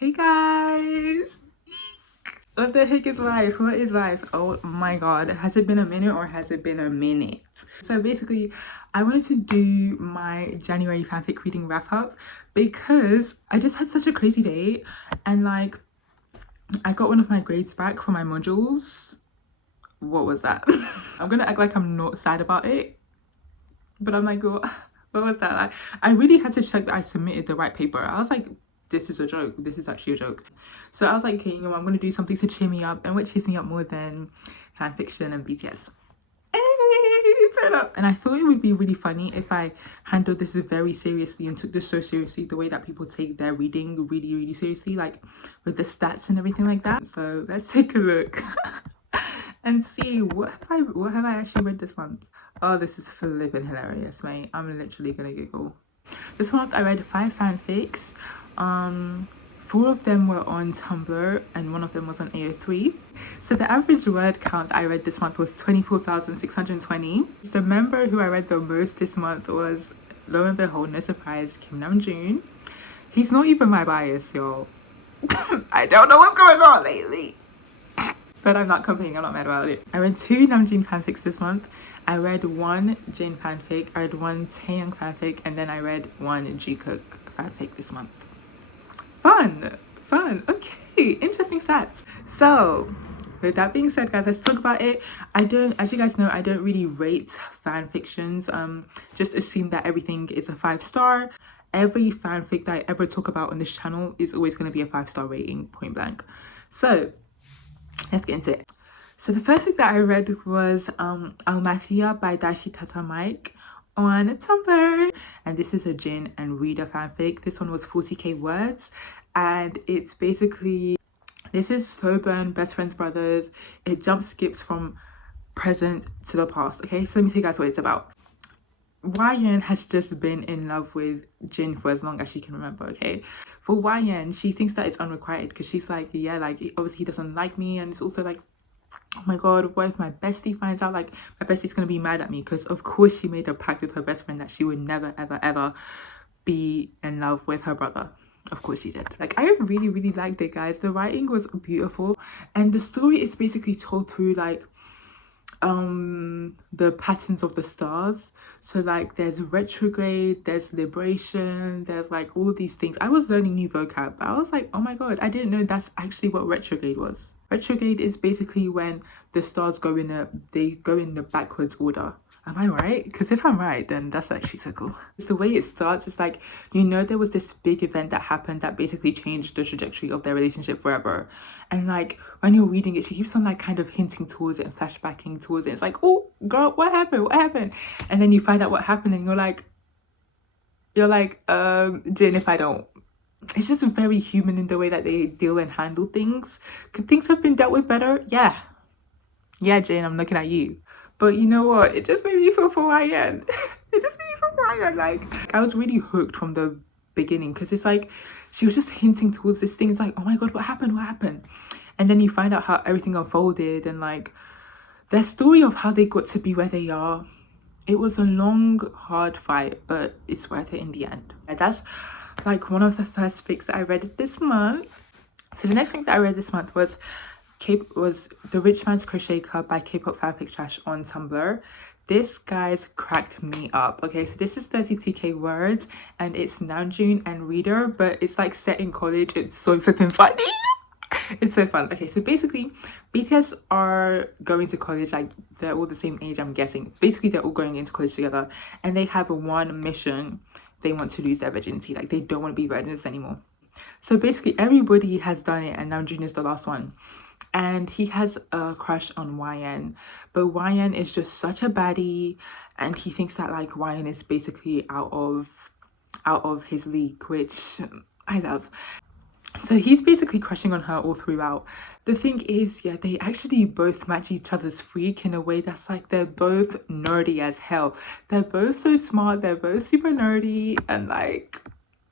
Hey guys! What the heck is life? What is life? Oh my god. Has it been a minute or has it been a minute? So basically, I wanted to do my January fanfic reading wrap up because I just had such a crazy day and like I got one of my grades back for my modules. What was that? I'm gonna act like I'm not sad about it, but I'm like, what was that? Like, I really had to check that I submitted the right paper. I was like, this is a joke. This is actually a joke. So I was like, okay, you know, I'm going to do something to cheer me up. And what cheers me up more than fan fiction and BTS? Hey, turn up. And I thought it would be really funny if I handled this very seriously and took this so seriously, the way that people take their reading really, really seriously, like with the stats and everything like that. So let's take a look and see what have I actually read this month. Oh, this is flipping hilarious, mate. I'm literally gonna giggle. This month I read 5 fanfics. 4 of them were on Tumblr and 1 of them was on AO3. So the average word count I read this month was 24,620. The member who I read the most this month was, lo and behold, no surprise, Kim Namjoon. He's not even my bias, y'all. I don't know what's going on lately. But I'm not complaining, I'm not mad about it. I read 2 Namjoon fanfics this month. I read 1 Jin fanfic, I read 1 Taeyang fanfic, and then I read 1 Jikook fanfic this month. Fun. Okay, interesting stats. So with that being said, guys, let's talk about it. As you guys know, I don't really rate fan fictions. Just assume that everything is a 5-star. Every fanfic that I ever talk about on this channel is always going to be a 5-star rating, point blank. So let's get into it. So the first thing that I read was Almathia by Dashi Tata Mike on Tumblr, and this is a Jin and Reader fanfic. This one was 40k words, and it's basically, this is slow burn best friends brothers. It jump skips from present to the past. Okay, so let me tell you guys what it's about. YN has just been in love with Jin for as long as she can remember. Okay, for YN, she thinks that it's unrequited because she's like, yeah, like obviously he doesn't like me, and it's also like, oh my god, what if my bestie finds out? Like, my bestie's gonna be mad at me, because of course she made a pact with her best friend that she would never ever be in love with her brother. Of course she did. Like, I really liked it, guys. The writing was beautiful, and the story is basically told through like the patterns of the stars. So like there's retrograde, there's liberation, there's like all of these things. I was learning new vocab, but I was like, oh my god, I didn't know that's actually what retrograde was. Retrograde is basically when the stars go in the backwards order. Am I right? Because if I'm right, then that's actually so cool. It's the way it starts. It's like, you know, there was this big event that happened that basically changed the trajectory of their relationship forever. And like, when you're reading it, she keeps on like kind of hinting towards it and flashbacking towards it. It's like, oh girl, what happened? And then you find out what happened and you're like, Jin, if I don't. It's just very human in the way that they deal and handle things. Could things have been dealt with better? Yeah, Jin, I'm looking at you. But you know what? It just made me feel for YN. It just made me feel for YN. Like, I was really hooked from the beginning, because it's like, she was just hinting towards this thing. It's like, oh my god, what happened? And then you find out how everything unfolded, and like, their story of how they got to be where they are. It was a long, hard fight, but it's worth it in the end. And that's like one of the first fics that I read this month. So the next thing that I read this month was The Rich Man's Crochet Club by K-pop fanfic trash on Tumblr. This, guys, cracked me up. Okay, so this is 32k words, and it's Namjoon and Reader, but it's like set in college. It's so flipping funny. It's so fun. Okay, so basically BTS are going to college. Like, they're all the same age, I'm guessing. Basically they're all going into college together, and they have one mission. They want to lose their virginity. Like, they don't want to be virgins anymore. So basically everybody has done it, and Namjoon is the last one. And he has a crush on YN, but YN is just such a baddie, and he thinks that like YN is basically out of his league, which I love. So he's basically crushing on her all throughout. The thing is, yeah, they actually both match each other's freak in a way that's like, they're both nerdy as hell. They're both so smart, they're both super nerdy, and like,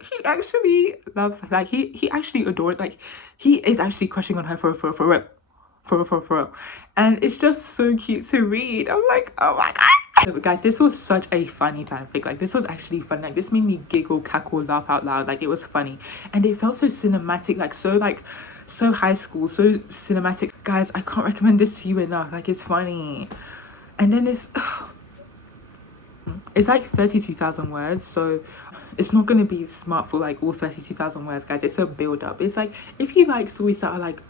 he actually loves her. Like, he actually adores, like, he is actually crushing on her for real. And it's just so cute to read. I'm like, oh my god. Guys, this was such a funny fanfic. Like, this was actually fun. Like, this made me giggle, cackle, laugh out loud. Like, it was funny, and it felt so cinematic. Like so high school, so cinematic. Guys, I can't recommend this to you enough. Like, it's funny, and then it's like 32,000 words, so it's not going to be smart for like all 32,000 words, guys. It's a build up. It's like if you like stories that are like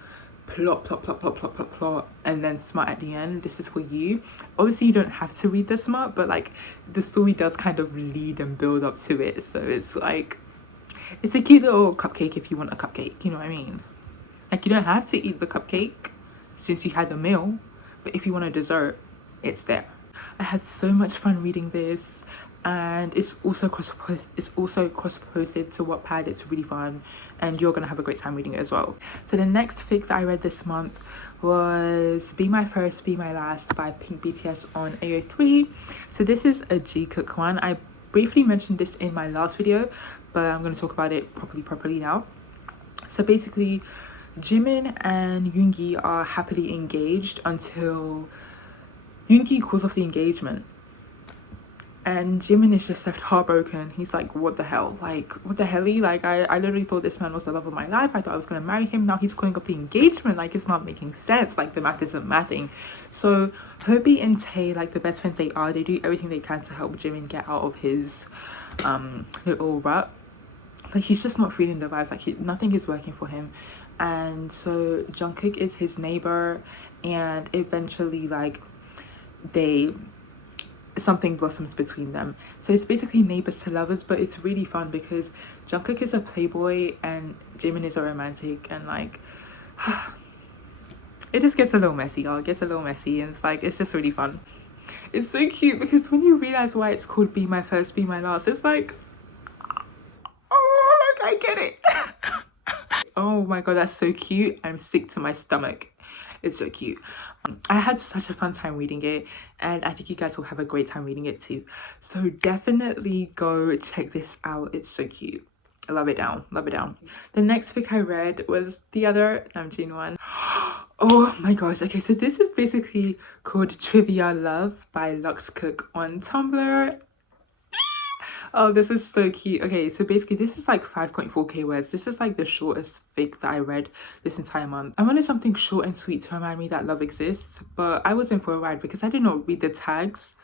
plot, and then smart at the end, this is for you. Obviously, you don't have to read the smart, but like the story does kind of lead and build up to it. So it's like, it's a cute little cupcake if you want a cupcake, you know what I mean? Like, you don't have to eat the cupcake since you had a meal, but if you want a dessert, it's there. I had so much fun reading this, and it's also cross-posted to Wattpad. It's really fun, and you're gonna have a great time reading it as well. So the next fic that I read this month was Be My First, Be My Last by Pink BTS on AO3. So this is a G-Cook one. I briefly mentioned this in my last video, but I'm going to talk about it properly now. So basically, Jimin and Yoongi are happily engaged until Yoongi calls off the engagement, and Jimin is just left heartbroken. He's like, what the hell? Like, what the helly? Like, I literally thought this man was the love of my life. I thought I was gonna marry him. Now he's calling off the engagement. Like, it's not making sense. Like, the math isn't mathing. So Hobie and Tae, like the best friends they are, they do everything they can to help Jimin get out of his little rut. But he's just not feeling the vibes. Like, nothing is working for him. And so Jungkook is his neighbor, and eventually, like, something blossoms between them. So it's basically neighbors to lovers, but it's really fun because Jungkook is a playboy and Jimin is a romantic, and like it just gets a little messy, y'all. It gets a little messy, and it's like, it's just really fun. It's so cute because when you realize why it's called Be My First, Be My Last, it's like, oh, like, I get it. Oh my god, that's so cute. I'm sick to my stomach. It's so cute. I had such a fun time reading it, and I think you guys will have a great time reading it too. So definitely go check this out. It's so cute. I love it down. Love it down. The next fic I read was the other Namjoon one. Oh my gosh. Okay, so this is basically called Trivia Love by Luxcook on Tumblr. Oh, this is so cute. Okay, so basically this is like 5.4k words. This is like the shortest fic that I read this entire month. I wanted something short and sweet to remind me that love exists, but I was in for a ride because I did not read the tags,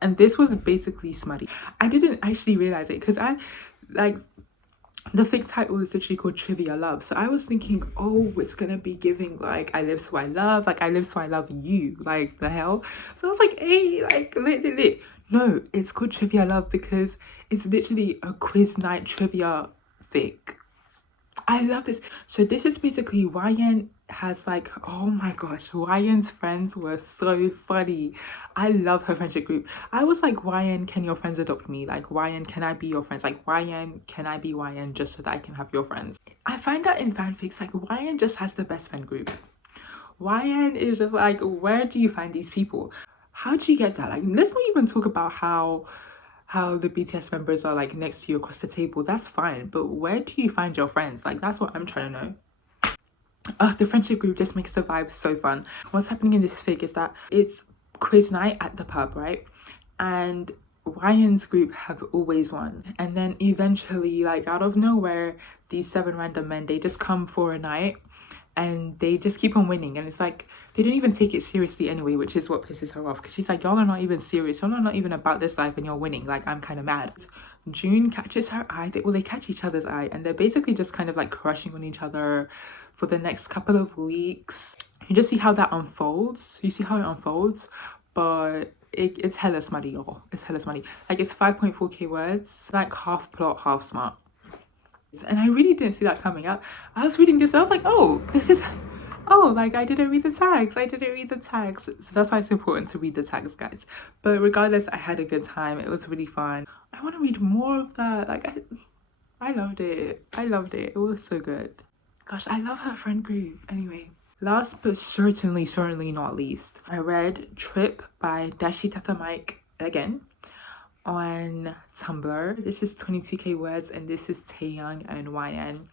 and this was basically smutty. I didn't actually realize it because the fic title is literally called Trivia Love, so I was thinking, oh, it's gonna be giving like I live so I love, like I live so I love you, like the hell. So I was like, hey, like lit. No, it's called Trivia Love because it's literally a quiz night trivia fic. I love this. So this is basically YN has like, oh my gosh, YN's friends were so funny. I love her friendship group. I was like, YN, can your friends adopt me? Like, YN, can I be your friends? Like, YN, can I be YN just so that I can have your friends? I find that in fanfics, like YN just has the best friend group. YN is just like, where do you find these people? How do you get that? Like, let's not even talk about how the BTS members are like next to you across the table. That's fine, but where do you find your friends? Like, that's what I'm trying to know. The friendship group just makes the vibe so fun. What's happening in this fic is that it's quiz night at the pub, right? And YN's group have always won, and then eventually, like out of nowhere, these 7 random men, they just come for a night and they just keep on winning, and it's like they didn't even take it seriously anyway, which is what pisses her off, because she's like, y'all are not even serious, y'all are not even about this life and you're winning. Like, I'm kind of mad. June catches her eye. They catch each other's eye, and they're basically just kind of like crushing on each other for the next couple of weeks. You just see how that unfolds. You see how it unfolds, but it's hella smutty, y'all. It's hella smutty. Like, it's 5.4k words, like half plot, half smart. And I really didn't see that coming out. I was reading this, I was like, oh, this is, oh, like I didn't read the tags. So that's why it's important to read the tags, guys. But regardless, I had a good time. It was really fun. I want to read more of that. Like, I loved it. It was so good. Gosh, I love her friend group. Anyway, last but certainly not least, I read Trip by Dashi Tata Mike again on Tumblr. This is 22k words, and this is Taeyoung and YN.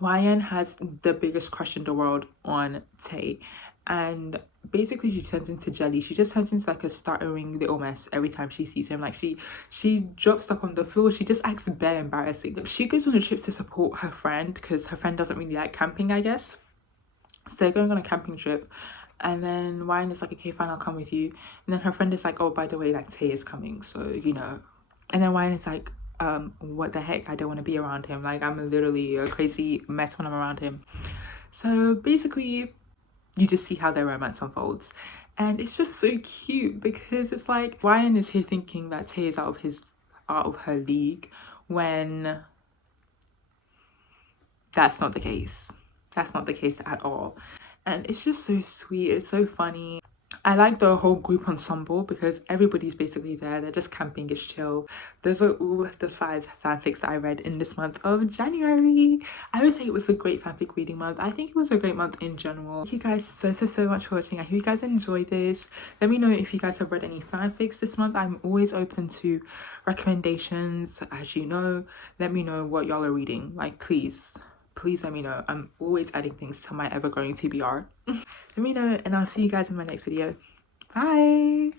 YN has the biggest crush in the world on Tae, and basically she turns into jelly. She just turns into like a stuttering little mess every time she sees him. Like she drops stuff on the floor. She just acts bare embarrassing. She goes on a trip to support her friend because her friend doesn't really like camping, I guess. So they're going on a camping trip, and then Ryan is like, okay fine, I'll come with you. And then her friend is like, oh by the way, like Tay is coming, so you know. And then Ryan is like, what the heck, I don't want to be around him. Like, I'm literally a crazy mess when I'm around him. So basically you just see how their romance unfolds, and it's just so cute because it's like Ryan is here thinking that Tay is out of her league, when that's not the case. That's not the case at all. And it's just so sweet, it's so funny. I like the whole group ensemble because everybody's basically there. They're just camping, it's chill. Those are all the 5 fanfics that I read in this month of January. I would say it was a great fanfic reading month. I think it was a great month in general. Thank you guys so much for watching. I hope you guys enjoyed this. Let me know if you guys have read any fanfics this month. I'm always open to recommendations, as you know. Let me know what y'all are reading. Like, please let me know. I'm always adding things to my ever-growing TBR. Let me know, and I'll see you guys in my next video. Bye.